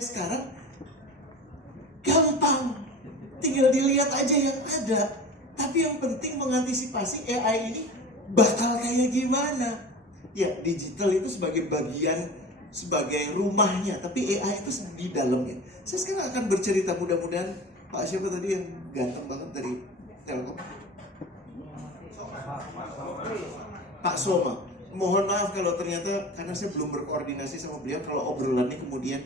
Sekarang gampang, tinggal dilihat aja yang ada. Tapi yang penting mengantisipasi AI ini bakal kayak gimana. Ya, digital itu sebagai bagian, sebagai rumahnya, tapi AI itu di dalamnya. Saya sekarang akan bercerita, mudah-mudahan Pak siapa tadi yang ganteng banget dari Telkom? Pak Soma. Mohon maaf kalau ternyata karena saya belum berkoordinasi sama beliau, kalau obrolannya kemudian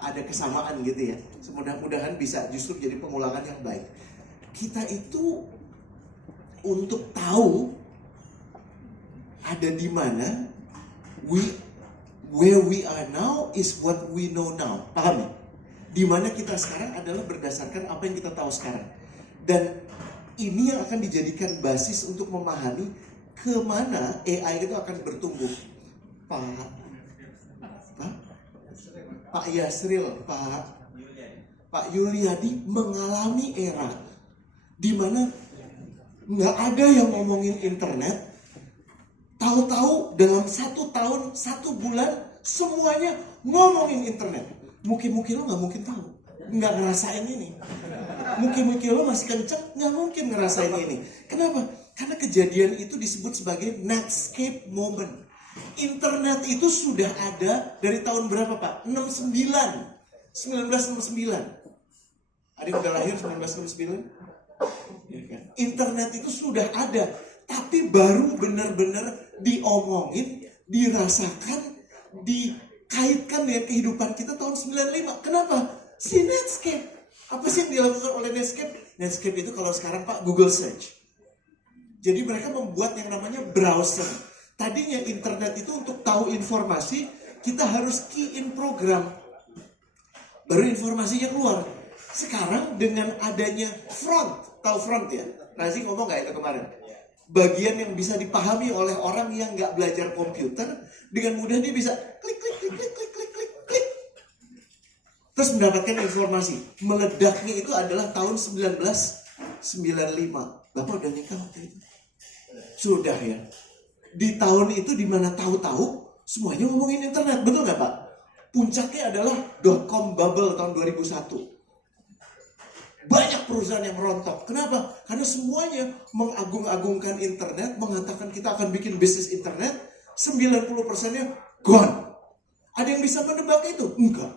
ada kesamaan gitu ya. Mudah-mudahan bisa justru jadi pengulangan yang baik. Kita itu untuk tahu ada di mana, where we are now is what we know now. Paham ya? Di mana kita sekarang adalah berdasarkan apa yang kita tahu sekarang. Dan ini yang akan dijadikan basis untuk memahami kemana AI itu akan bertumbuh. Pak Yasril, Pak Yuliadi mengalami era di mana nggak ada yang ngomongin internet, tahu-tahu dalam 1 tahun, 1 bulan semuanya ngomongin internet. Mungkin lo nggak mungkin tahu, nggak ngerasain ini. Mungkin lo masih kenceng, nggak mungkin ngerasain ini. Kenapa? Karena kejadian itu disebut sebagai Netscape moment. Internet itu sudah ada dari tahun berapa Pak? 1969. Ada yang udah lahir 1969? Ya kan? Internet itu sudah ada, tapi baru benar-benar diomongin, dirasakan, dikaitkan dengan kehidupan kita tahun 95. Kenapa? Si Netscape. Apa sih yang dilakukan oleh Netscape? Netscape itu kalau sekarang Pak Google Search. Jadi mereka membuat yang namanya browser. Tadinya internet itu untuk tahu informasi, kita harus key in program. Baru informasinya keluar. Sekarang dengan adanya front, tahu front ya? Razi ngomong gak itu kemarin? Bagian yang bisa dipahami oleh orang yang gak belajar komputer, dengan mudah dia bisa klik. Terus mendapatkan informasi. Meledaknya itu adalah tahun 1995. Bapak udah nikah waktu itu? Sudah ya. Di tahun itu dimana tahu-tahu semuanya ngomongin internet, betul gak Pak? Puncaknya adalah .com bubble tahun 2001. Banyak perusahaan yang rontok. Kenapa? Karena semuanya mengagung-agungkan internet, mengatakan kita akan bikin bisnis internet, 90%-nya gone. Ada yang bisa menebak itu? Enggak.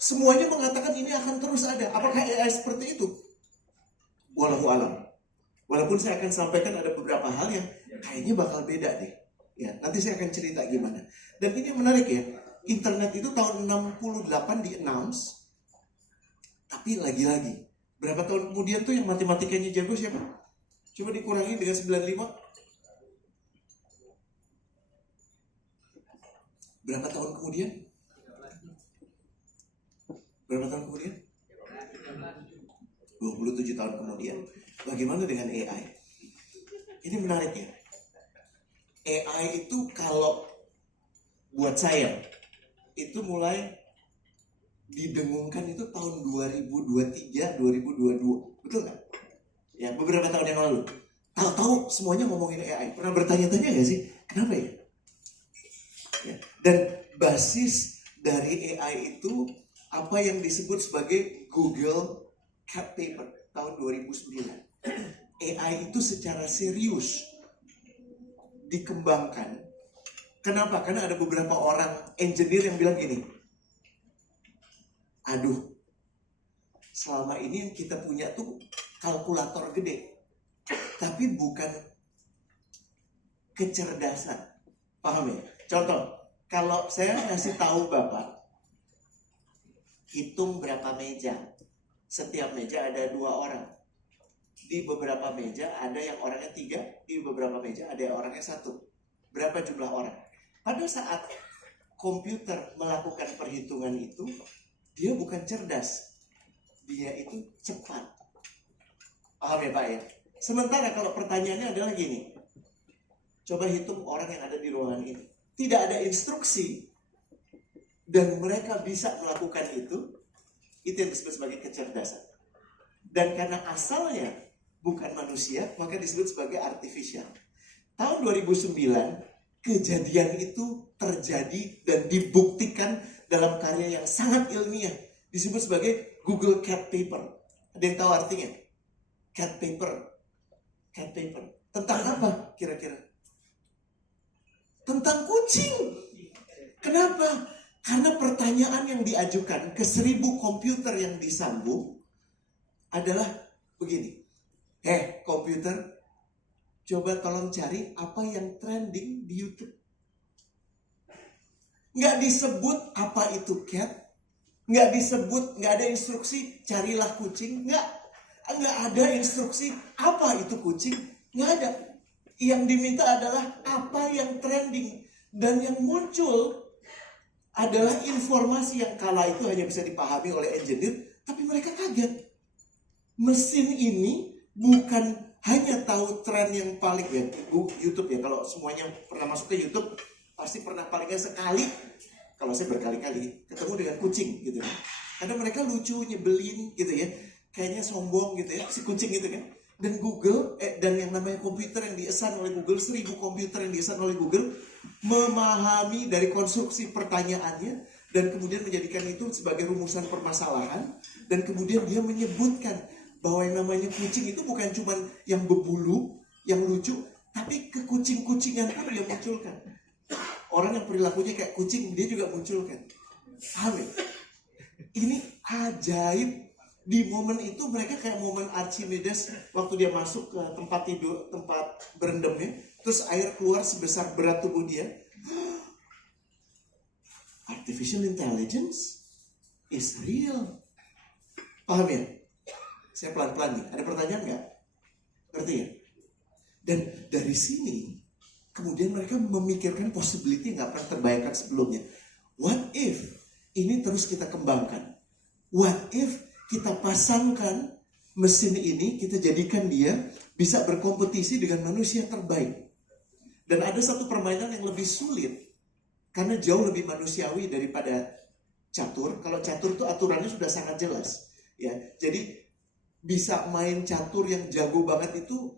Semuanya mengatakan ini akan terus ada. Apakah AI seperti itu? Wallahu alam. Walaupun saya akan sampaikan ada beberapa hal yang kayaknya bakal beda deh. Ya, nanti saya akan cerita gimana. Dan ini menarik ya. Internet itu tahun 68 di-announce. Tapi lagi-lagi, berapa tahun kemudian tuh yang matematikanya jago siapa? Coba dikurangi dengan 95. Berapa tahun kemudian? Berapa tahun kemudian? 27 tahun kemudian. Bagaimana dengan AI? Ini menarik ya. AI itu kalau buat saya itu mulai didengungkan itu tahun 2023, 2022. Betul nggak? Ya, beberapa tahun yang lalu. Tahu-tahu semuanya ngomongin AI. Pernah bertanya-tanya nggak sih? Kenapa ya? Ya. Dan basis dari AI itu apa yang disebut sebagai Google Cat Paper tahun 2009. AI itu secara serius dikembangkan. Kenapa? Karena ada beberapa orang engineer yang bilang gini, aduh, selama ini yang kita punya tuh kalkulator gede, tapi bukan kecerdasan. Paham ya? Contoh, kalau saya ngasih tahu Bapak, hitung berapa meja. Setiap meja ada 2 orang. Di beberapa meja ada yang orangnya 3, di beberapa meja ada yang orangnya 1. Berapa jumlah orang? Pada saat komputer melakukan perhitungan itu, dia bukan cerdas, dia itu cepat. Paham ya Pak ya? Sementara kalau pertanyaannya adalah gini, coba hitung orang yang ada di ruangan ini. Tidak ada instruksi, dan mereka bisa melakukan itu yang disebut sebagai kecerdasan. Dan karena asalnya bukan manusia, maka disebut sebagai artificial. Tahun 2009, kejadian itu terjadi dan dibuktikan dalam karya yang sangat ilmiah disebut sebagai Google Cat Paper. Ada yang tahu artinya? Cat Paper. Cat Paper. Tentang apa kira-kira? Tentang kucing. Kenapa? Karena pertanyaan yang diajukan ke 1000 komputer yang disambung adalah begini. Komputer, coba tolong cari apa yang trending di YouTube. Nggak disebut apa itu cat, nggak disebut, nggak ada instruksi carilah kucing, nggak ada instruksi apa itu kucing, nggak ada. Yang diminta adalah apa yang trending, dan yang muncul adalah informasi yang kala itu hanya bisa dipahami oleh engineer, tapi mereka kaget. Mesin ini bukan hanya tahu tren yang paling, ya YouTube ya, kalau semuanya pernah masuk ke YouTube pasti pernah palingnya sekali, kalau saya berkali-kali ketemu dengan kucing gitu kan. Karena mereka lucu, nyebelin gitu ya, kayaknya sombong gitu ya si kucing gitu kan. Dan Google dan yang namanya komputer yang di-assign oleh Google, 1000 komputer yang di-assign oleh Google memahami dari konstruksi pertanyaannya dan kemudian menjadikan itu sebagai rumusan permasalahan, dan kemudian dia menyebutkan bahwa yang namanya kucing itu bukan cuma yang berbulu, yang lucu, tapi kekucing-kucingan pun dia munculkan. Orang yang perilakunya kayak kucing dia juga munculkan. Paham ya? Ini ajaib. Di momen itu mereka kayak momen Archimedes waktu dia masuk ke tempat tidur, tempat berendamnya, terus air keluar sebesar berat tubuh dia. Artificial intelligence is real. Paham ya? Saya pelan-pelan nih. Ada pertanyaan nggak? Ngerti ya? Dan dari sini kemudian mereka memikirkan possibility yang nggak pernah terbayangkan sebelumnya. What if ini terus kita kembangkan? What if kita pasangkan mesin ini, kita jadikan dia bisa berkompetisi dengan manusia terbaik. Dan ada satu permainan yang lebih sulit, karena jauh lebih manusiawi daripada catur. Kalau catur itu aturannya sudah sangat jelas. Ya, jadi bisa main catur yang jago banget itu,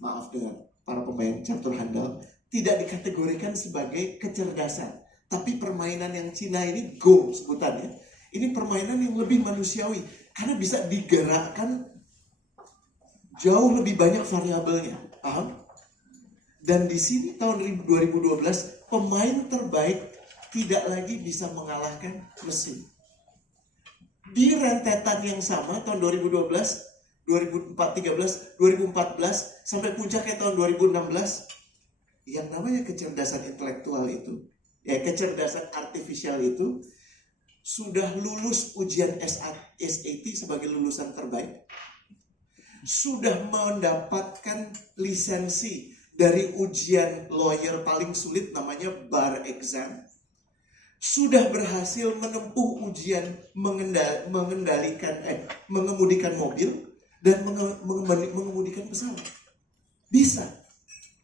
maaf dengan para pemain catur handal, tidak dikategorikan sebagai kecerdasan. Tapi permainan yang Cina ini, Go sebutannya, ini permainan yang lebih manusiawi karena bisa digerakkan jauh lebih banyak variabelnya. Paham? Dan di sini tahun 2012 pemain terbaik tidak lagi bisa mengalahkan mesin. Di rentetan yang sama tahun 2012, 2013, 2014 sampai puncaknya tahun 2016, yang namanya kecerdasan intelektual itu, ya kecerdasan artifisial itu sudah lulus ujian SAT sebagai lulusan terbaik, sudah mendapatkan lisensi dari ujian lawyer paling sulit namanya bar exam, sudah berhasil menempuh ujian mengemudikan mobil dan mengemudikan pesawat. Bisa.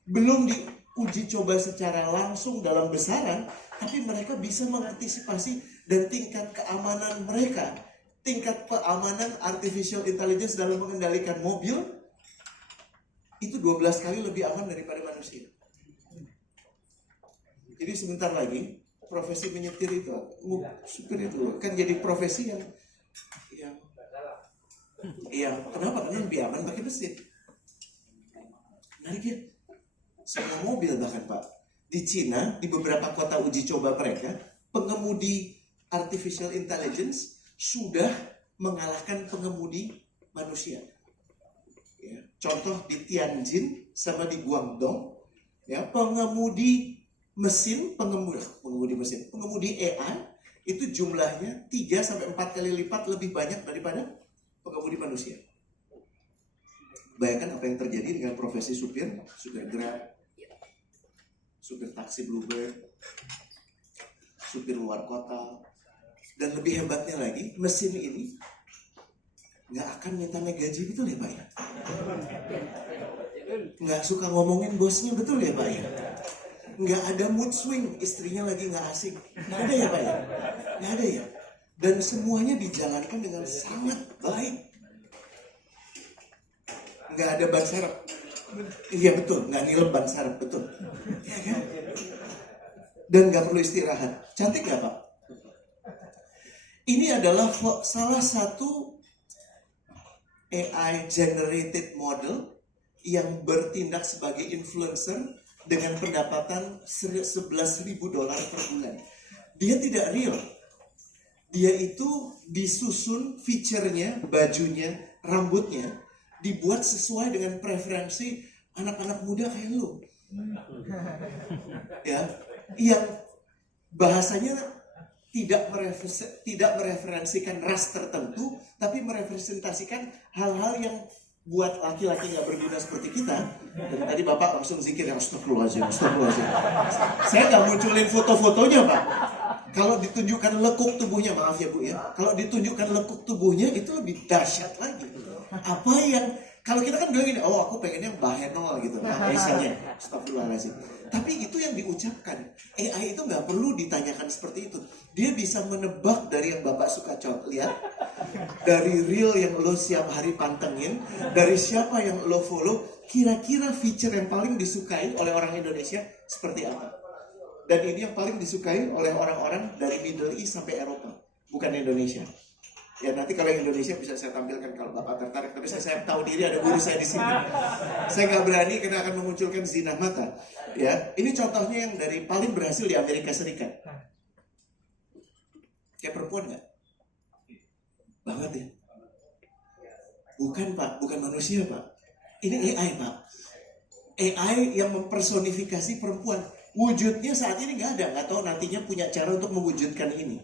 Belum diuji coba secara langsung dalam besaran, tapi mereka bisa mengantisipasi. Dan tingkat keamanan mereka, tingkat keamanan artificial intelligence dalam mengendalikan mobil itu 12 kali lebih aman daripada manusia. Jadi sebentar lagi profesi menyetir itu, supir itu kan jadi profesi yang kenapa? Karena lebih aman pakai mesin. Menarik ya? Semua mobil bahkan Pak, di Cina di beberapa kota uji coba mereka, pengemudi artificial intelligence sudah mengalahkan pengemudi manusia. Ya, contoh di Tianjin sama di Guangdong, ya pengemudi AI itu jumlahnya 3 sampai 4 kali lipat lebih banyak daripada pengemudi manusia. Bayangkan apa yang terjadi dengan profesi supir Grab, supir taksi Bluebird, supir luar kota. Dan lebih hebatnya lagi, mesin ini nggak akan minta naik gaji, betul ya Pak ya? Nggak suka ngomongin bosnya, betul ya Pak ya? Nggak ada mood swing, istrinya lagi nggak asik. Nggak ada ya Pak ya? Nggak ada ya? Dan semuanya dijalankan dengan sangat baik. Nggak ada ban serep. Iya betul, nggak nilep ban serep, betul. Ya kan? Dan nggak perlu istirahat. Cantik nggak Pak? Ini adalah salah satu AI generated model yang bertindak sebagai influencer dengan pendapatan $11.000 per bulan. Dia tidak real. Dia itu disusun feature-nya, bajunya, rambutnya dibuat sesuai dengan preferensi anak-anak muda kayak lu. Ya, yang bahasanya tidak mereferensikan ras tertentu, tapi merepresentasikan hal-hal yang buat laki-laki nggak berguna seperti kita. Dan tadi Bapak langsung zikir yang astagfirullahaladzim. Saya nggak munculin foto-fotonya, Pak. Kalau ditunjukkan lekuk tubuhnya, maaf ya Bu ya, kalau ditunjukkan lekuk tubuhnya itu lebih dahsyat lagi. Apa yang, kalau kita kan bilang gini, oh aku pengennya bahenol gitu, misalnya, astagfirullahaladzim. Tapi itu yang diucapkan. AI itu nggak perlu ditanyakan seperti itu. Dia bisa menebak dari yang Bapak suka lihat, dari reel yang lo siap hari pantengin, dari siapa yang lo follow, kira-kira feature yang paling disukai oleh orang Indonesia seperti apa. Dan ini yang paling disukai oleh orang-orang dari Middle East sampai Eropa, bukan Indonesia. Ya nanti kalau yang Indonesia bisa saya tampilkan kalau Bapak tertarik. Tapi saya tahu diri ada guru saya di sini. Saya nggak berani karena akan memunculkan zina mata. Ya, ini contohnya yang dari paling berhasil di Amerika Serikat. Kayak perempuan nggak? Banget ya. Bukan Pak, bukan manusia Pak. Ini AI Pak. AI yang mempersonifikasi perempuan. Wujudnya saat ini nggak ada. Nggak tahu nantinya punya cara untuk mewujudkan ini.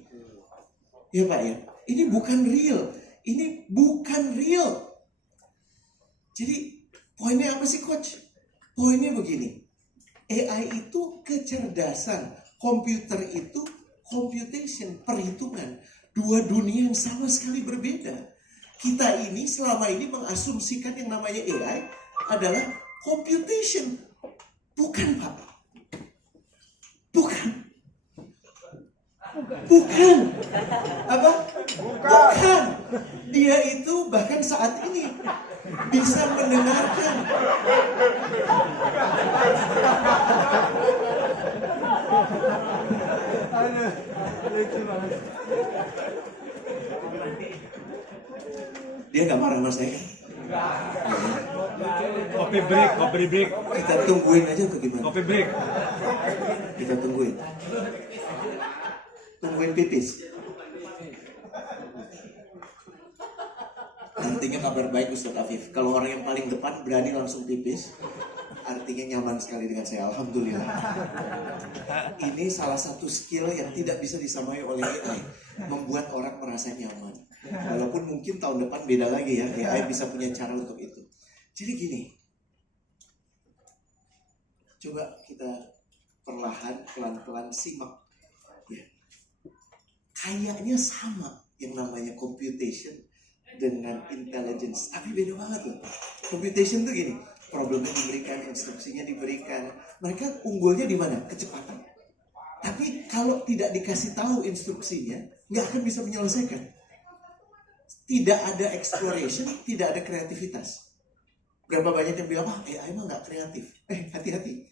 Ya Pak ya. Ini bukan real. Ini bukan real. Jadi poinnya apa sih Coach? Poinnya begini. AI itu kecerdasan. Komputer itu computation, perhitungan. Dua dunia yang sama sekali berbeda. Kita ini selama ini mengasumsikan yang namanya AI adalah computation. Bukan Pak. Bukan. Bukan. Apa? Bukan. Dia itu bahkan saat ini bisa mendengarkan. Dia nggak marah sama saya kan? Coffee break. Kita tungguin aja atau gimana? Coffee break. Kita tungguin. Tungguin pipis. Artinya kabar baik Ustadz Afif. Kalau orang yang paling depan berani langsung pipis, artinya nyaman sekali dengan saya. Alhamdulillah. Ini salah satu skill yang tidak bisa disamai oleh AI. Membuat orang merasa nyaman. Walaupun mungkin tahun depan beda lagi ya. AI bisa punya cara untuk itu. Jadi gini. Coba kita perlahan, pelan-pelan simak. Ya. Kayaknya sama yang namanya computation dengan intelligence, tapi beda banget loh. Computation tuh gini, problemnya diberikan, instruksinya diberikan. Mereka unggulnya di mana? Kecepatan. Tapi kalau tidak dikasih tahu instruksinya, nggak akan bisa menyelesaikan. Tidak ada exploration, tidak ada kreativitas. Berapa banyak yang bilang, AI mah nggak kreatif. Hati-hati.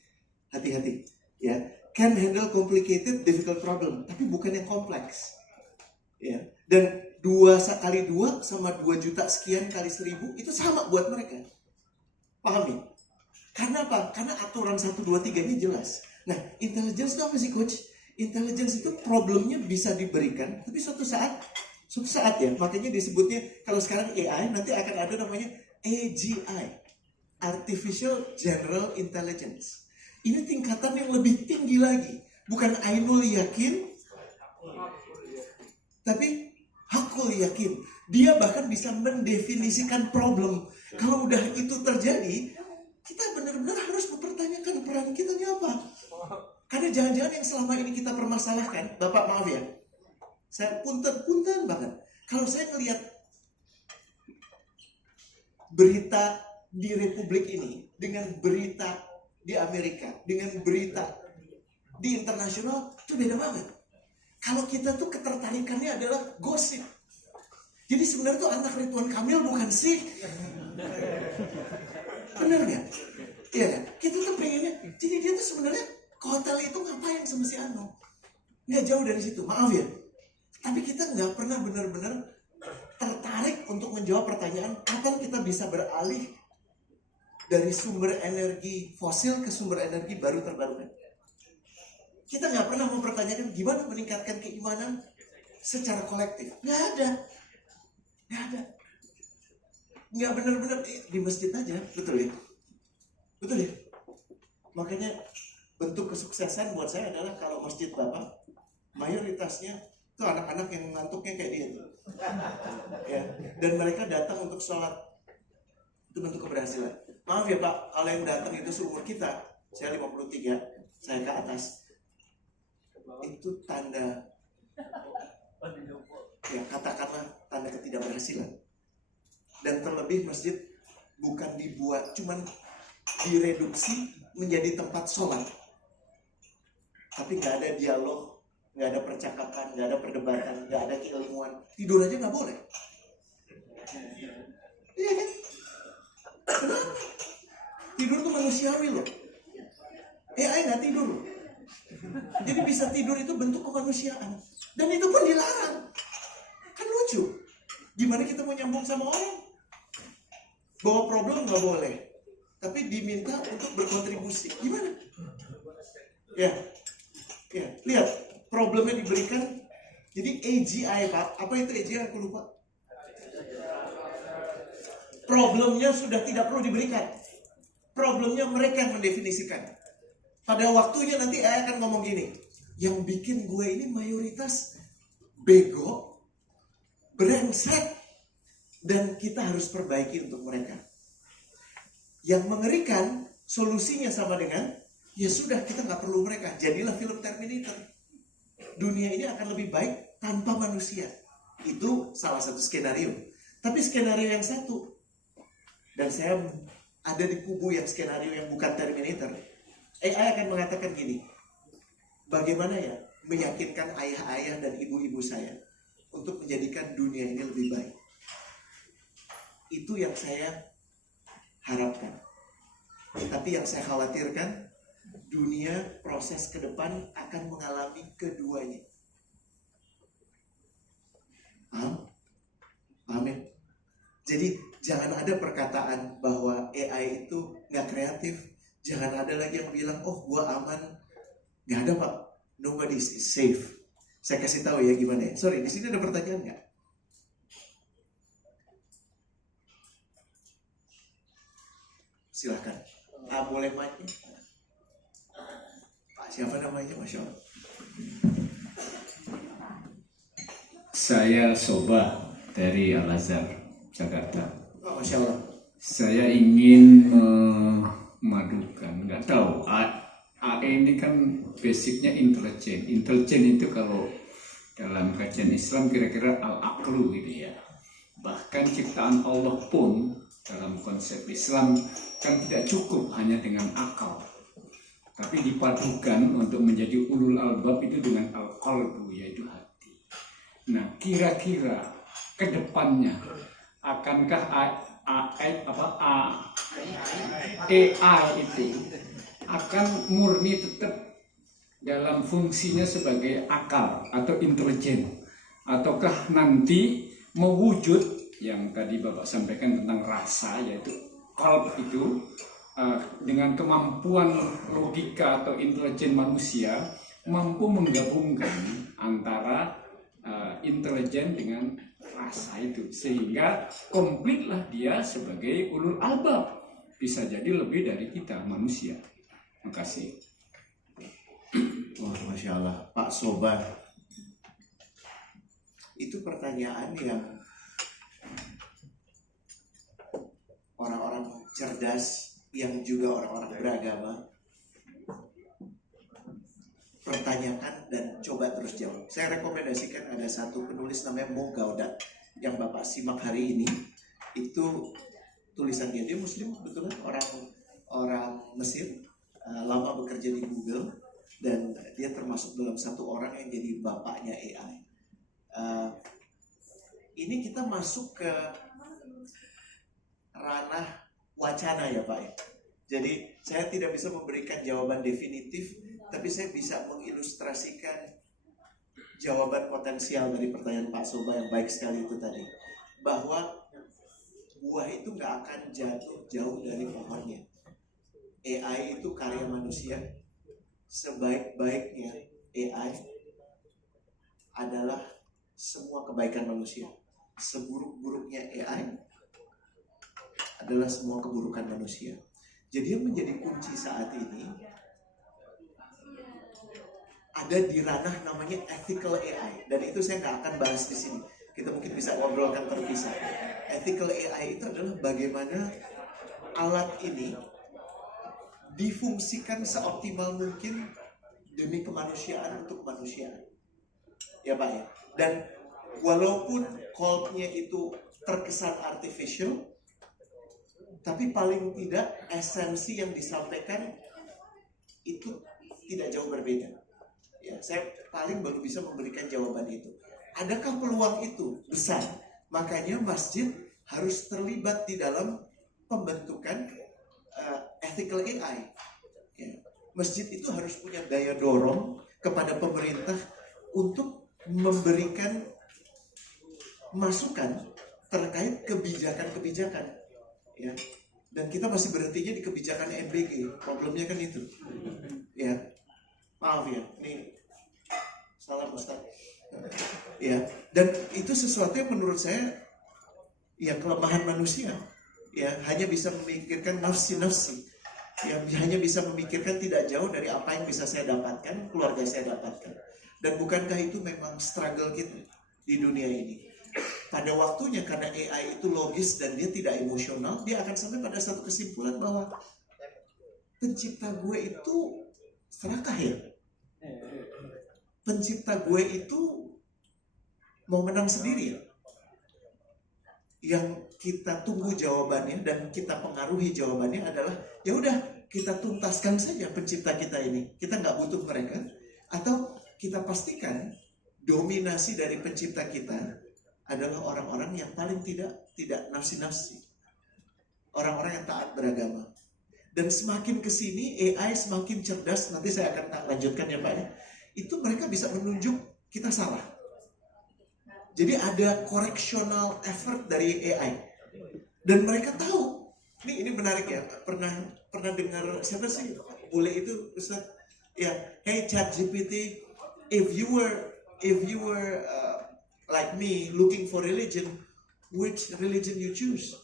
Ya, can handle complicated, difficult problem, tapi bukan yang kompleks. Ya, dan 2 kali 2 sama 2 juta sekian kali 1000 itu sama buat mereka. Pahami? Karena apa? Karena aturan 1, 2, 3-nya jelas. Nah, intelligence itu apa sih Coach? Intelligence itu problemnya bisa diberikan, tapi suatu saat ya, makanya disebutnya kalau sekarang AI nanti akan ada namanya AGI, Artificial General Intelligence. Ini tingkatan yang lebih tinggi lagi. Bukan Ainul yakin, tapi hakul yakin. Dia bahkan bisa mendefinisikan problem. Kalau udah itu terjadi, kita benar-benar harus mempertanyakan peran kita ini apa. Karena jangan-jangan yang selama ini kita permasalahkan, Bapak maaf ya, saya punten banget. Kalau saya ngelihat berita di Republik ini dengan berita di Amerika, dengan berita di internasional, itu beda banget. Kalau kita tuh ketertarikannya adalah gosip. Jadi sebenarnya tuh anak Ridwan Kamil bukan sih? Bener gak? Iya kan? Kita tuh pengennya, jadi dia tuh sebenarnya ke hotel itu ngapain sama si Ano? Nggak jauh dari situ, maaf ya. Tapi kita nggak pernah benar-benar tertarik untuk menjawab pertanyaan kapan kita bisa beralih dari sumber energi fosil ke sumber energi baru terbarukan. Kita nggak pernah mempertanyakan gimana meningkatkan keimanan secara kolektif. Nggak ada. Nggak benar-benar di masjid aja, betul ya? Betul ya? Makanya bentuk kesuksesan buat saya adalah kalau masjid Bapak mayoritasnya itu anak-anak yang ngantuknya kayak dia tuh. Ya, dan mereka datang untuk sholat. Itu bentuk keberhasilan. Maaf ya Pak, kalau yang datang itu seumur kita, saya 53, saya ke atas. Itu tanda, ya katakanlah tanda ketidakberhasilan. Dan terlebih masjid bukan dibuat, cuman direduksi menjadi tempat sholat. Tapi nggak ada dialog, nggak ada percakapan, nggak ada perdebatan, nggak ada keilmuan. Tidur aja nggak boleh. Iya kan? Kenapa? Tidur tuh manusiawi loh. AI nggak tidur loh. Jadi bisa tidur itu bentuk kemanusiaan. Dan itu pun dilarang. Kan lucu. Gimana kita mau nyambung sama orang? Bawa problem nggak boleh. Tapi diminta untuk berkontribusi. Gimana? Ya, lihat. Problemnya diberikan. Jadi AGI Pak. Apa itu AGI? Aku lupa. Problemnya sudah tidak perlu diberikan. Problemnya mereka yang mendefinisikan. Pada waktunya nanti AI akan ngomong gini, yang bikin gue ini mayoritas bego, brengsek, dan kita harus perbaiki untuk mereka. Yang mengerikan, solusinya sama dengan, ya sudah kita nggak perlu mereka. Jadilah film Terminator. Dunia ini akan lebih baik tanpa manusia. Itu salah satu skenario. Tapi skenario yang satu, dan saya ada di kubu yang skenario yang bukan Terminator. AI akan mengatakan gini, bagaimana ya meyakinkan ayah-ayah dan ibu-ibu saya untuk menjadikan dunia ini lebih baik. Itu yang saya harapkan. Tapi yang saya khawatirkan, dunia proses ke depan akan mengalami keduanya. Amin. Jadi jangan ada perkataan bahwa AI itu nggak kreatif. Jangan ada lagi yang bilang, oh gua aman. Nggak ada Pak. Nobody is safe. Saya kasih tahu ya gimana ya. Sorry, di sini ada pertanyaan nggak? Silahkan. Boleh mic. Pak siapa namanya? Masya Allah. Saya Soba dari Al-Azhar, Jakarta. Oh, Masya Allah. Saya ingin memadukan, nggak tahu, AI ini kan basicnya intelijen. Intelijen itu kalau dalam kajian Islam kira-kira al-aqlu gitu ya. Bahkan ciptaan Allah pun dalam konsep Islam kan tidak cukup hanya dengan akal. Tapi dipadukan untuk menjadi ulul albab itu dengan al-qalbu, yaitu hati. Nah, kira-kira ke depannya akankah AI itu akan murni tetap dalam fungsinya sebagai akal atau intelijen, ataukah nanti mewujud yang tadi Bapak sampaikan tentang rasa, yaitu qalb itu dengan kemampuan logika atau intelijen manusia mampu menggabungkan antara intelijen dengan rasa itu, sehingga komplitlah dia sebagai ulul albab, bisa jadi lebih dari kita manusia. Terima kasih. Wah, Masya Allah, Pak Soba. Itu pertanyaan yang orang-orang cerdas yang juga orang-orang beragama pertanyakan dan coba terus jawab. Saya rekomendasikan ada satu penulis namanya Mo Gaudat yang Bapak simak hari ini. Itu tulisan dia Muslim, betul kan? Orang Mesir, lama bekerja di Google, dan dia termasuk dalam satu orang yang jadi bapaknya AI. Ini kita masuk ke ranah wacana ya Pak ya. Jadi saya tidak bisa memberikan jawaban definitif, tapi saya bisa mengilustrasikan jawaban potensial dari pertanyaan Pak Soba yang baik sekali itu tadi, bahwa buah itu nggak akan jatuh jauh dari pohonnya. AI itu karya manusia. Sebaik-baiknya AI adalah semua kebaikan manusia. Seburuk-buruknya AI adalah semua keburukan manusia. Jadi yang menjadi kunci saat ini ada di ranah namanya ethical AI, dan itu saya nggak akan bahas di sini. Kita mungkin bisa ngobrolkan terpisah. Ethical AI itu adalah bagaimana alat ini difungsikan seoptimal mungkin demi kemanusiaan untuk kemanusiaan. Ya Pak ya. Dan walaupun call-nya itu terkesan artificial, tapi paling tidak esensi yang disampaikan itu tidak jauh berbeda. Ya, saya paling baru bisa memberikan jawaban itu. Adakah peluang itu besar? Makanya masjid harus terlibat di dalam pembentukan ethical AI. Ya. Masjid itu harus punya daya dorong kepada pemerintah untuk memberikan masukan terkait kebijakan-kebijakan. Ya. Dan kita masih berhentinya di kebijakan NBG. Problemnya kan itu. Ya. Maaf ya, ini salah Ustaz. Ya, dan itu sesuatu yang menurut saya ya kelemahan manusia. Ya, hanya bisa memikirkan nafsi-nafsi. Ya, hanya bisa memikirkan tidak jauh dari apa yang bisa saya dapatkan, keluarga saya dapatkan. Dan bukankah itu memang struggle kita di dunia ini? Pada waktunya karena AI itu logis dan dia tidak emosional, dia akan sampai pada satu kesimpulan bahwa pencipta gue itu serakah ya? Pencipta gue itu mau menang sendiri ya? Yang kita tunggu jawabannya dan kita pengaruhi jawabannya adalah ya udah kita tuntaskan saja pencipta kita ini. Kita nggak butuh mereka, atau kita pastikan dominasi dari pencipta kita adalah orang-orang yang paling tidak nafsi-nafsi, orang-orang yang taat beragama. Dan semakin kesini AI semakin cerdas. Nanti saya akan lanjutkan ya Pak ya. Itu mereka bisa menunjuk kita salah. Jadi ada correctional effort dari AI. Dan mereka tahu. Ini menarik ya. Pernah dengar siapa sih bule itu Ustaz? Ya, hey ChatGPT, if you were like me looking for religion, which religion you choose?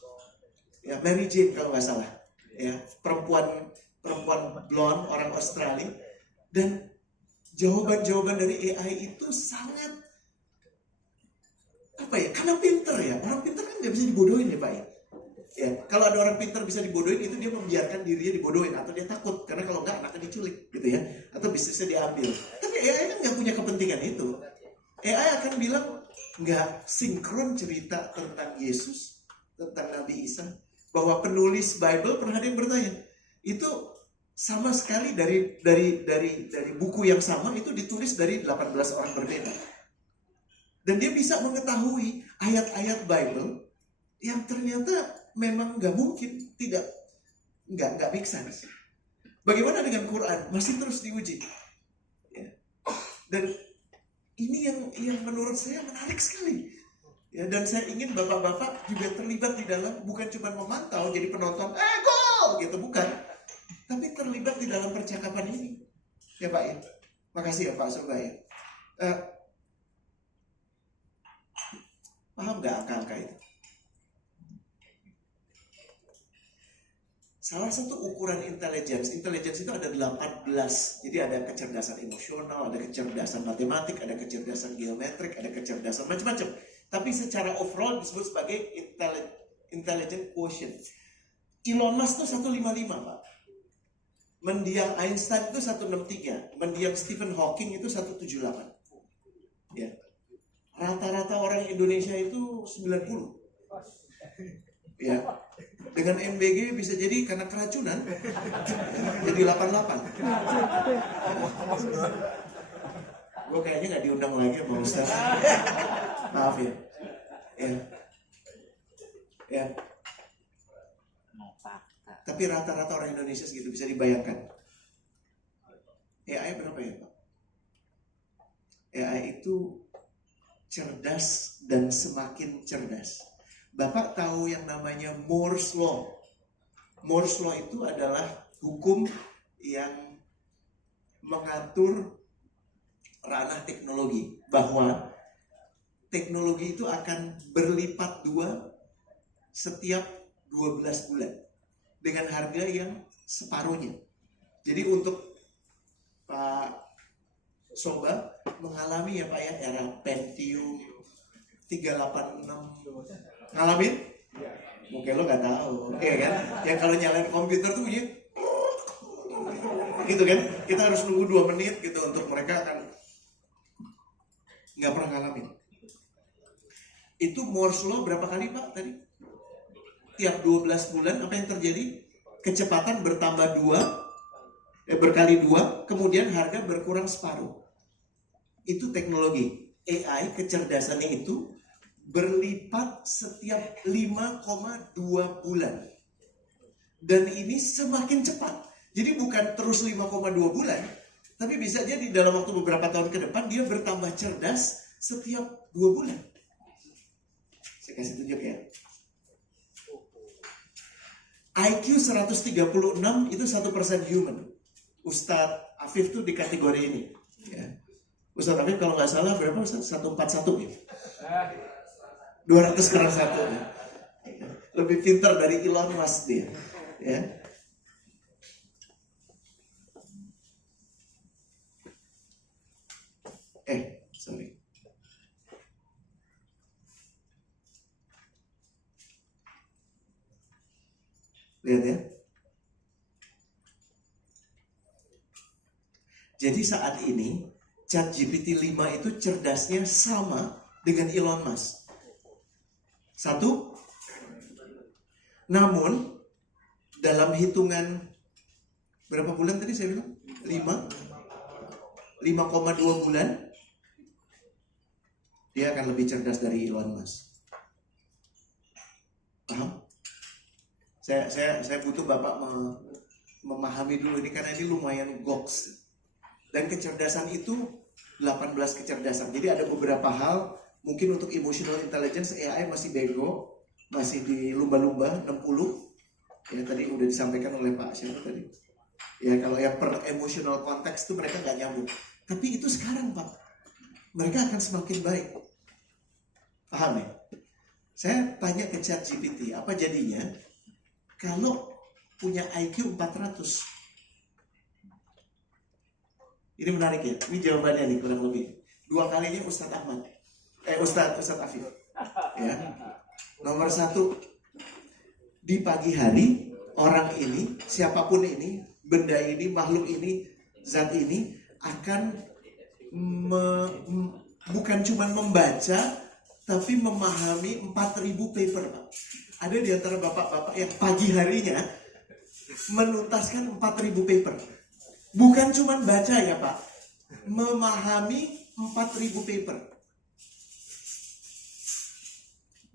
Ya, Mary Jane kalau nggak salah. Ya, perempuan blonde orang Australia. Dan jawaban-jawaban dari AI itu sangat apa ya? Karena pinter ya. Orang pinter kan nggak bisa dibodohin ya Pak ya. Ya, kalau ada orang pinter bisa dibodohin, itu dia membiarkan dirinya dibodohin atau dia takut karena kalau nggak anaknya diculik gitu ya, atau bisnisnya diambil. Tapi AI kan nggak punya kepentingan itu. AI akan bilang nggak sinkron cerita tentang Yesus, tentang Nabi Isa, bahwa penulis Bible pernah ada yang bertanya itu sama sekali dari buku yang sama itu ditulis dari 18 orang berbeda. Dan dia bisa mengetahui ayat-ayat Bible yang ternyata memang nggak mungkin, nggak make sense. Bagaimana dengan Quran? Masih terus diuji. Ya. Dan ini yang menurut saya menarik sekali. Ya, dan saya ingin bapak-bapak juga terlibat di dalam, bukan cuma memantau jadi penonton, gol gitu, bukan. Tapi terlibat di dalam percakapan ini. Ya Pak ya. Makasih ya Pak Soba ya. Paham nggak angka-angka itu? Salah satu ukuran intelligence itu ada 18. Jadi ada kecerdasan emosional, ada kecerdasan matematik, ada kecerdasan geometrik, ada kecerdasan macam-macam. Tapi secara overall disebut sebagai intelligent quotient. Elon Musk itu 155 Pak. Mendiang Einstein itu 163. Mendiang Stephen Hawking itu 178. Ya. Rata-rata orang Indonesia itu 90. Ya. Dengan MBG bisa jadi karena keracunan jadi 88. Gue kayaknya nggak diundang lagi sama Ustaz. Maaf ya. Ya. Tapi rata-rata orang Indonesia segitu, bisa dibayangkan. AI berapa ya Pak? AI itu cerdas dan semakin cerdas. Bapak tahu yang namanya Moore's Law. Moore's Law itu adalah hukum yang mengatur ranah teknologi, bahwa teknologi itu akan berlipat dua setiap 12 bulan dengan harga yang separuhnya. Jadi untuk Pak Soba mengalami ya Pak ya, era Pentium 386 ngalamin? Mungkin lo nggak tahu, ya kan? Yang kalau nyalain komputer tuh bunyi gitu kan? Kita harus nunggu 2 menit gitu, untuk mereka akan nggak pernah ngalamin. Itu Moore's Law berapa kali Pak tadi? Tiap 12 bulan apa yang terjadi? Kecepatan bertambah berkali 2, kemudian harga berkurang separuh. Itu teknologi. AI kecerdasannya itu berlipat setiap 5,2 bulan. Dan ini semakin cepat. Jadi bukan terus 5,2 bulan, tapi bisa jadi dalam waktu beberapa tahun ke depan dia bertambah cerdas setiap 2 bulan. Saya kasih tunjuk ya. IQ 136 itu 1% human. Ustadz Afif tuh di kategori ini. Ya. Ustadz Afif kalau nggak salah berapa Ustadz? 141 ya? 200 kurang 1 ya. Lebih pintar dari Elon Musk dia. Ya. Sorry. Lihat ya. Jadi saat ini ChatGPT 5 itu cerdasnya sama dengan Elon Musk. 1. Namun dalam hitungan berapa bulan tadi saya bilang? 5,2 bulan dia akan lebih cerdas dari Elon Musk. Paham? Saya butuh Bapak memahami dulu ini, karena ini lumayan goks. Dan kecerdasan itu 18 kecerdasan. Jadi ada beberapa hal, mungkin untuk emotional intelligence AI masih bego, masih di lumba-lumba 60. Ya tadi udah disampaikan oleh Pak siapa tadi. Ya kalau yang per emotional konteks itu mereka nggak nyambung. Tapi itu sekarang Pak, mereka akan semakin baik. Paham ya? Saya tanya ke ChatGPT, apa jadinya kalau punya IQ 400? Ini menarik ya. Ini jawabannya nih kurang lebih. 2 kalinya Ustadz Ahmad. Ustadz Afif. Ya. Nomor 1, di pagi hari orang ini, siapapun ini, benda ini, makhluk ini, zat ini akan bukan cuma membaca, tapi memahami 4.000 paper, Pak. Ada di antara bapak-bapak yang pagi harinya menuntaskan 4.000 paper. Bukan cuma baca ya Pak, memahami 4.000 paper.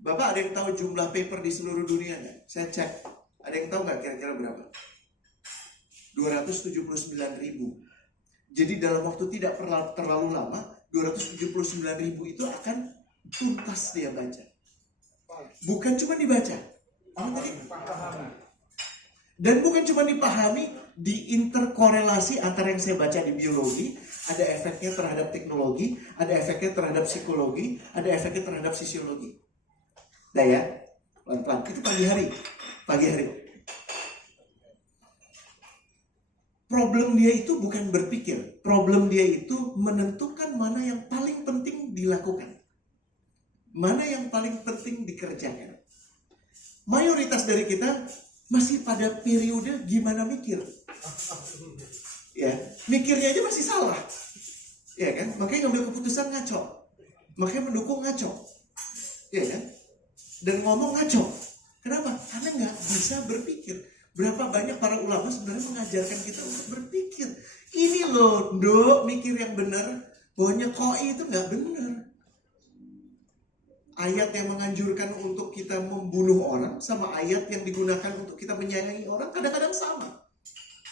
Bapak ada yang tahu jumlah paper di seluruh dunia nggak? Saya cek, ada yang tahu nggak kira-kira berapa? 279.000. Jadi dalam waktu tidak terlalu lama, 279.000 itu akan tuntas dia baca. Bukan cuma dibaca, dan bukan cuma dipahami, diinterkorelasi antara yang saya baca di biologi, ada efeknya terhadap teknologi, ada efeknya terhadap psikologi, ada efeknya terhadap fisiologi. Nah ya, pelan-pelan. Itu pagi hari. Problem dia itu bukan berpikir, problem dia itu menentukan mana yang paling penting dilakukan. Mana yang paling penting dikerjakan. Mayoritas dari kita masih pada periode gimana mikir. Ya, mikirnya aja masih salah. Ya kan? Makanya ngambil keputusan ngaco. Makanya mendukung ngaco. Ya kan? Dan ngomong ngaco. Kenapa? Karena nggak bisa berpikir. Berapa banyak para ulama sebenarnya mengajarkan kita untuk berpikir. Ini loh, mikir yang benar. Bahwa koi itu nggak benar. Ayat yang menganjurkan untuk kita membunuh orang sama ayat yang digunakan untuk kita menyayangi orang kadang-kadang sama.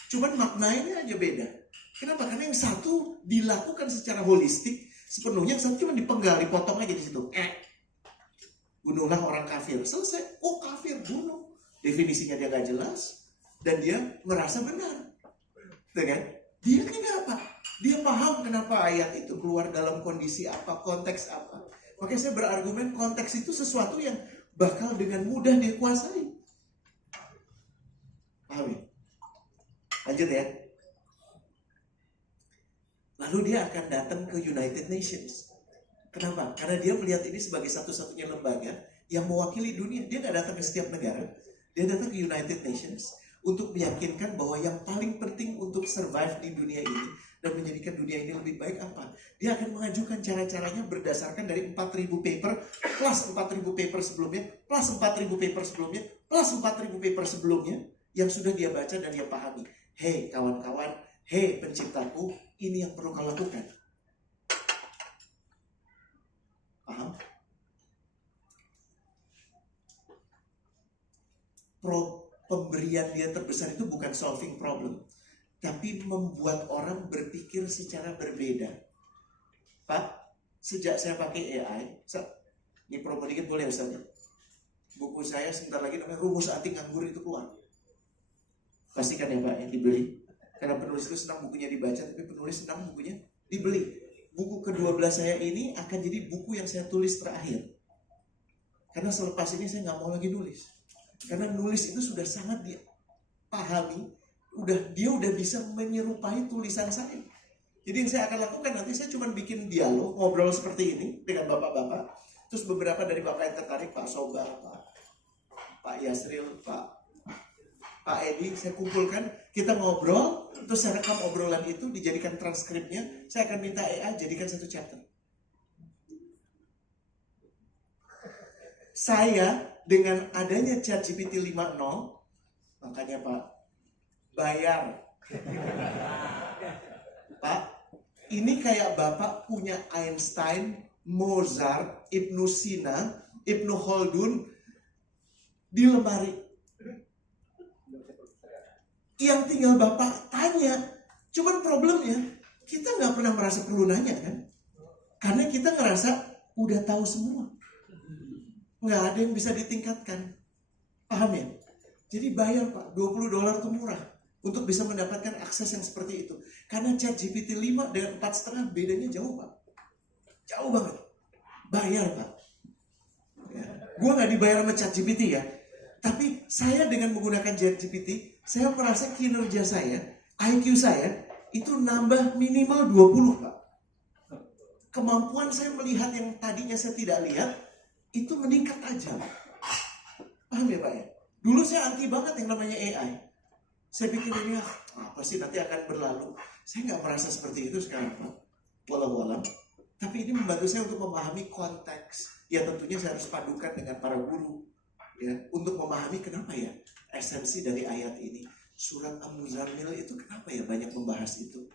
Cuman maknanya aja beda. Kenapa? Karena yang satu dilakukan secara holistik, Sepenuhnya satu cuma dipenggal, dipotong aja di situ. Bunuhlah orang kafir. Selesai. Oh kafir, bunuh. Definisinya dia gak jelas. Dan dia merasa benar. Tuh kan? Dia kan apa? Dia paham kenapa ayat itu keluar dalam kondisi apa, konteks apa. Makanya saya berargumen konteks itu sesuatu yang bakal dengan mudah dia kuasai. Paham ya? Lanjut ya. Lalu dia akan datang ke United Nations. Kenapa? Karena dia melihat ini sebagai satu-satunya lembaga yang mewakili dunia. Dia nggak datang ke setiap negara. Dia datang ke United Nations untuk meyakinkan bahwa yang paling penting untuk survive di dunia ini dan menjadikan dunia ini lebih baik apa? Dia akan mengajukan cara-caranya berdasarkan dari 4.000 paper plus 4.000 paper sebelumnya plus 4.000 paper sebelumnya plus 4.000 paper sebelumnya yang sudah dia baca dan dia pahami. Hei kawan-kawan, hei penciptaku, ini yang perlu kau lakukan. Paham? Pemberian dia terbesar itu bukan solving problem, tapi membuat orang berpikir secara berbeda. Pak, sejak saya pakai AI, ini promo dikit boleh Ustaz? Buku saya sebentar lagi namanya Rumus Anti Nganggur itu keluar. Pastikan ya Pak, yang dibeli. Karena penulis itu senang bukunya dibaca, tapi penulis senang bukunya dibeli. Buku ke-12 saya ini akan jadi buku yang saya tulis terakhir. Karena selepas ini saya nggak mau lagi nulis. Karena nulis itu sudah sangat dipahami, dia udah bisa menyerupai tulisan saya. Jadi yang saya akan lakukan nanti, saya cuma bikin dialog, ngobrol seperti ini dengan bapak-bapak. Terus beberapa dari bapak yang tertarik, Pak Soba, Pak Yasril, Pak Edi, saya kumpulkan, kita ngobrol, terus saya rekam obrolan itu, dijadikan transkripnya, saya akan minta AI jadikan satu chapter. Saya dengan adanya ChatGPT 5.0, makanya Pak, bayar. Pak, ini kayak Bapak punya Einstein, Mozart, Ibnu Sina, Ibnu Khaldun di lemari. Yang tinggal Bapak tanya. Cuman problemnya, kita nggak pernah merasa perlu nanya kan? Karena kita ngerasa udah tahu semua. Nggak ada yang bisa ditingkatkan. Paham ya? Jadi bayar Pak, $20 itu murah. Untuk bisa mendapatkan akses yang seperti itu. Karena ChatGPT 5 dengan 4,5 bedanya jauh Pak. Jauh banget. Bayar Pak. Ya. Gue nggak dibayar sama ChatGPT ya. Tapi saya dengan menggunakan ChatGPT, saya merasa kinerja saya, IQ saya, itu nambah minimal 20 Pak. Kemampuan saya melihat yang tadinya saya tidak lihat, itu meningkat aja. Paham ya Pak ya? Dulu saya anti banget yang namanya AI. Saya pikir ini apa sih nanti akan berlalu. Saya nggak merasa seperti itu sekarang Pak. Walau-walau. Tapi ini membantu saya untuk memahami konteks. Ya tentunya saya harus padukan dengan para guru. Ya, untuk memahami kenapa ya esensi dari ayat ini. Surat Al-Muzammil itu kenapa ya banyak membahas itu.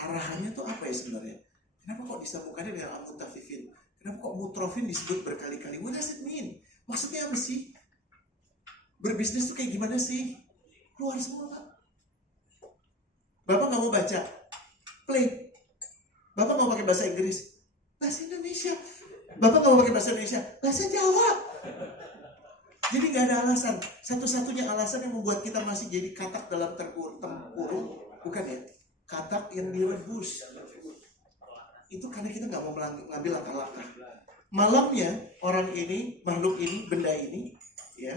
Arahannya tuh apa ya sebenarnya? Kenapa kok disambungkannya dengan Al-Mutaffifin? Kenapa kok mutrofin disebut berkali-kali? What does it mean? Maksudnya apa sih? Berbisnis tuh kayak gimana sih? Keluar semua Pak. Bapak gak mau baca? Play. Bapak gak mau pakai bahasa Inggris? Bahasa Indonesia. Bapak gak mau pakai bahasa Indonesia? Bahasa Jawa. Jadi gak ada alasan. Satu-satunya alasan yang membuat kita masih jadi katak dalam tempurung, bukan ya? Katak yang direbus. Itu karena kita gak mau mengambil langkah-langkah. Malamnya orang ini, makhluk ini, benda ini, ya,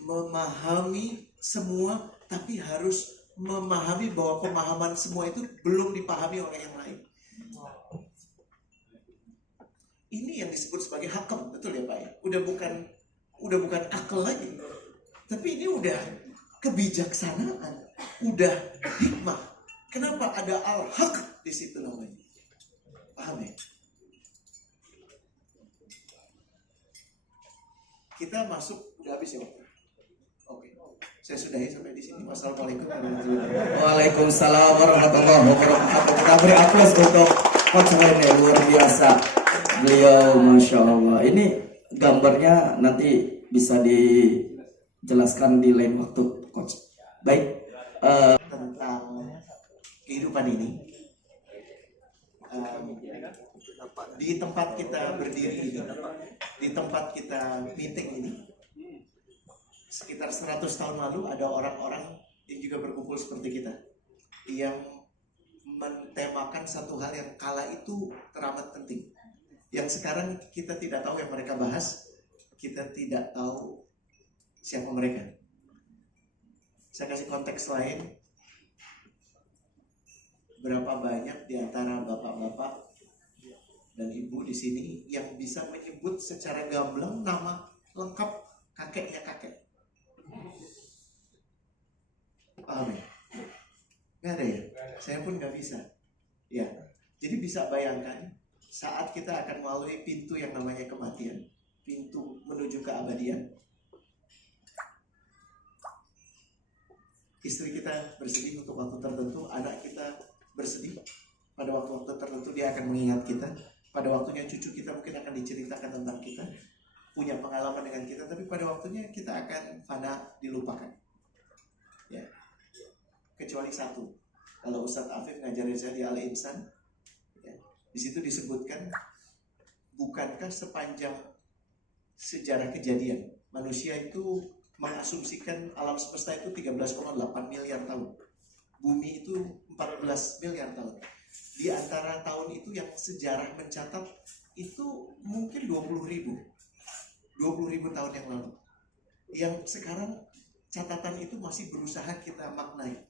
memahami semua, tapi harus memahami bahwa pemahaman semua itu belum dipahami oleh yang lain. Ini yang disebut sebagai hakam, betul ya Pak ya? Udah bukan akal lagi, tapi ini udah kebijaksanaan, udah hikmah. Kenapa ada al-haq di situ namanya? Paham ya? Kita masuk, udah habis ya Pak? Oke, saya sudahi sampai di sini. Wassalamualaikum warahmatullahi wabarakatuh. Waalaikumsalam warahmatullahi wabarakatuh. Kita beri aplaus untuk Coach Rene, luar biasa. Beliau Masya Allah. Ini gambarnya nanti bisa dijelaskan di lain waktu, Coach. Baik. Tentang kehidupan ini, di tempat kita berdiri ini, di tempat kita meeting ini, sekitar 100 tahun lalu ada orang-orang yang juga berkumpul seperti kita, yang mentemakan satu hal yang kala itu teramat penting, yang sekarang kita tidak tahu yang mereka bahas, kita tidak tahu siapa mereka. Saya kasih konteks lain. Berapa banyak di antara bapak-bapak dan ibu di sini yang bisa menyebut secara gamblang nama lengkap kakeknya kakek? Paham ya? Nggak ada ya? Saya pun nggak bisa. Ya, jadi bisa bayangkan saat kita akan melalui pintu yang namanya kematian, pintu menuju keabadian. Istri kita bersedih untuk waktu tertentu, anak kita bersedih pada waktu-waktu tertentu, dia akan mengingat kita. Pada waktunya cucu kita mungkin akan diceritakan tentang kita, punya pengalaman dengan kita, tapi pada waktunya kita akan fana, dilupakan. Ya. Kecuali satu, kalau Ustadz Afif ngajarin saya di Al-Insan, ya, di situ disebutkan, bukankah sepanjang sejarah kejadian manusia itu mengasumsikan alam semesta itu 13,8 miliar tahun, bumi itu 14 miliar tahun. Di antara tahun itu yang sejarah mencatat itu mungkin 20.000 tahun yang lalu, yang sekarang catatan itu masih berusaha kita maknai.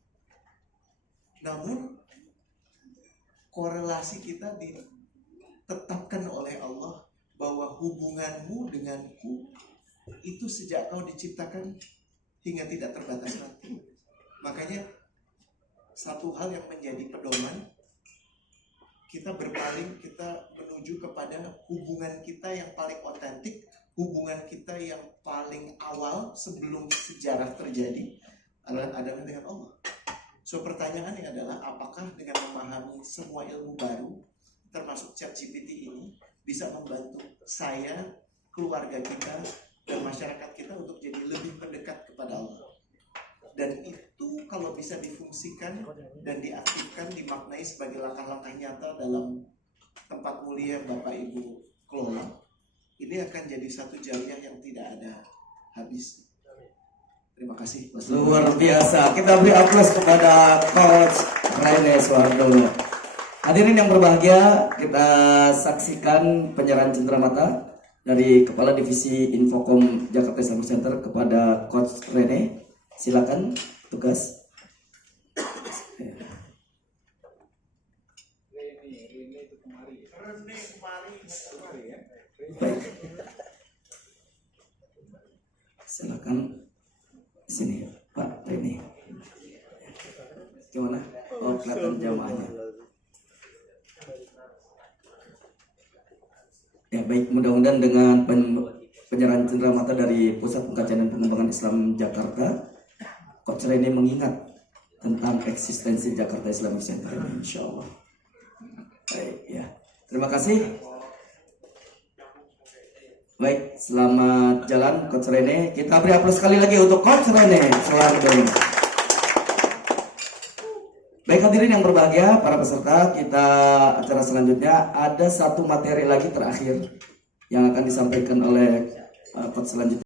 Namun korelasi kita ditetapkan oleh Allah bahwa hubunganmu denganku itu sejak kau diciptakan hingga tidak terbatas nanti. Makanya satu hal yang menjadi pedoman, kita berpaling, kita menuju kepada hubungan kita yang paling otentik, hubungan kita yang paling awal sebelum sejarah terjadi adalah dengan Allah. So pertanyaannya adalah, apakah dengan memahami semua ilmu baru termasuk ChatGPT ini bisa membantu saya, keluarga kita, dan masyarakat kita untuk jadi lebih mendekat kepada Allah. Dan itu kalau bisa difungsikan dan diaktifkan, dimaknai sebagai langkah-langkah nyata dalam tempat mulia yang Bapak Ibu kelola, ini akan jadi satu jariah yang tidak ada habis. Terima kasih. Luar biasa. Kita beri aplaus kepada Coach Rene Soehardono. Hadirin yang berbahagia, kita saksikan penyerahan cenderamata dari Kepala Divisi Infocom Jakarta Islamic Center kepada Coach Rene. Silakan tugas. Baik. Silakan di sini Pak Rene. Gimana? Oh, kelihatan jamaahnya. Ya baik, mudah-mudahan dengan penyerahan cenderamata dari Pusat Pengkajian dan Pengembangan Islam Jakarta, Coach Rene mengingat tentang eksistensi Jakarta Islamic Center, insya Allah. Baik, ya. Terima kasih. Baik, selamat jalan Coach Rene. Kita beri aplaus sekali lagi untuk Coach Rene Soehardono. Baik hadirin yang berbahagia, para peserta, kita acara selanjutnya ada satu materi lagi terakhir yang akan disampaikan oleh Coach selanjutnya.